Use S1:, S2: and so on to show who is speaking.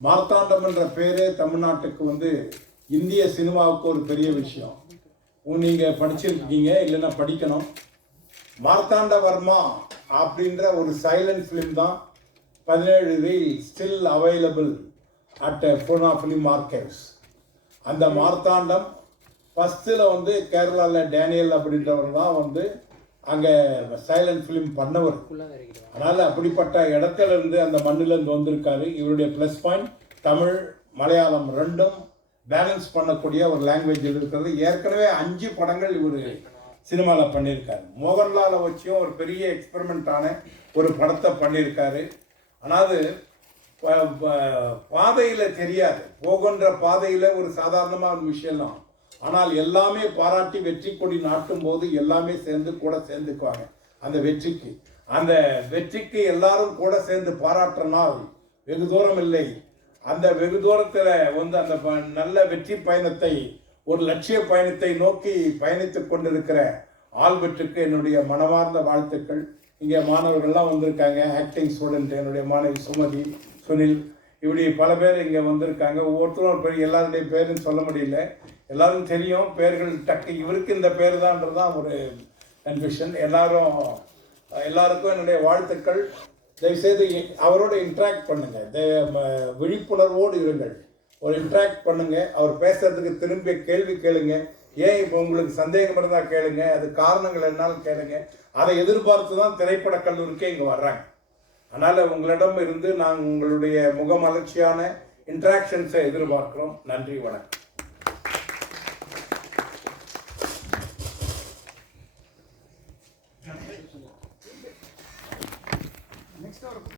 S1: மார்த்தாண்டம் என்ற பேரே தமிழ்நாட்டுக்கு வந்து இந்திய சினிமாவுக்கு ஒரு பெரிய விஷயம். நீங்கள் படிச்சிருக்கீங்க இல்லைன்னா படிக்கணும். மார்த்தாண்ட வர்மா அப்படின்ற ஒரு சைலண்ட் ஃபிலிம் தான் பதினேழு reel still available at Poona film archives அந்த மார்த்தாண்டம் ஃபஸ்ட்டில் வந்து கேரளாவில் டேனியல் அப்படின்றவர் தான் வந்து அங்கே சைலண்ட் ஃபிலிம் பண்ணவர். அதனால் அப்படிப்பட்ட இடத்துல இருந்து அந்த மண்ணிலேருந்து வந்திருக்காரு. இவருடைய ப்ளஸ் பாயிண்ட் தமிழ் மலையாளம் ரெண்டும் பேலன்ஸ் பண்ணக்கூடிய ஒரு லாங்குவேஜ் இருக்கிறது. ஏற்கனவே அஞ்சு படங்கள் இவர் சினிமாவில் பண்ணியிருக்காரு. மோகன்லாலை வச்சும் ஒரு பெரிய எக்ஸ்பெரிமெண்ட்டான ஒரு படத்தை பண்ணியிருக்காரு. ஆனால் பாதையில் தெரியாது. போகின்ற பாதையில் ஒரு சாதாரணமான ஒரு விஷயம் தான் ஆனால் எல்லாமே பாராட்டி வெற்றி கொடி நாட்டும் போது எல்லாமே சேர்ந்து கூட சேர்ந்துக்குவாங்க. அந்த வெற்றிக்கு. அந்த வெற்றிக்கு எல்லாரும் கூட சேர்ந்து பாராட்டுற நாள் வெகு தூரம் இல்லை. அந்த வெகு தூரத்தில் வந்து அந்த ப- நல்ல வெற்றி பயணத்தை ஒரு லட்சிய பயணத்தை நோக்கி பயணித்துக் கொண்டிருக்கிற ஆல்பர்ட்டுக்கு என்னுடைய மனமார்ந்த வாழ்த்துக்கள். இங்கே மாணவர்கள்லாம் வந்திருக்காங்க. ஆக்டிங் ஸ்டூடெண்ட் என்னுடைய மாணவி சுமதி சுனில். இப்படி பல பேர் இங்கே வந்திருக்காங்க. ஒவ்வொருத்தரும் ஒரு பேர் எல்லாருடைய பேருன்னு சொல்ல முடியல. எல்லாரும் தெரியும். பேர்கள் டக்கு இவருக்கு இந்த பேர் தான்ன்றது தான் ஒரு கன்ஃபியூஷன் எல்லாரும் எல்லாருக்கும் என்னுடைய வாழ்த்துக்கள். தயவுசெய்து அவரோட இன்ட்ராக்ட் பண்ணுங்கள் ம- விழிப்புணர்வோடு இருங்கள். ஒரு இன்ட்ராக்ட் பண்ணுங்கள் அவர் பேசுகிறதுக்கு திரும்பி கேள்வி கேளுங்க. ஏன் இப்போ உங்களுக்கு சந்தேகம் இருந்தால் கேளுங்க. அது காரணங்கள் என்னாலும் கேளுங்க. அதை எதிர்பார்த்து தான் திரைப்பட கல்லூரிக்கே இங்கே வர்றாங்க. அதனால் உங்களிடம் இருந்து நாங்கள் உங்களுடைய முகமலர்ச்சியான இன்ட்ராக்ஷன்ஸை எதிர்பார்க்குறோம். நன்றி வணக்கம்.